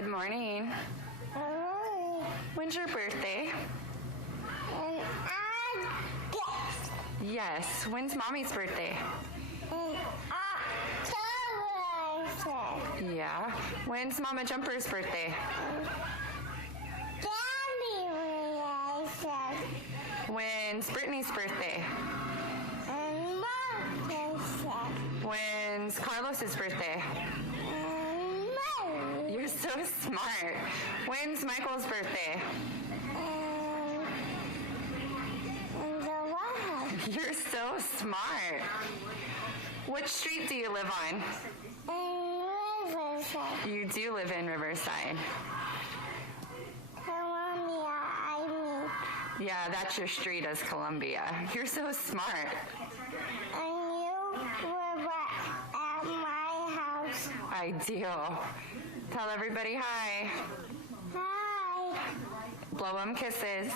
Good morning. When's your birthday? Yes. When's Mommy's birthday? Yeah. When's Mama Jumper's birthday? When's Brittany's birthday? When's Carlos's birthday? You're so smart. When's Michael's birthday? You're so smart. Which street do you live on? Riverside. You do live in Riverside. Columbia, I mean. Yeah, that's your street is Columbia. You're so smart. And you live at my house. I do. Tell everybody hi. Hi. Blow them kisses.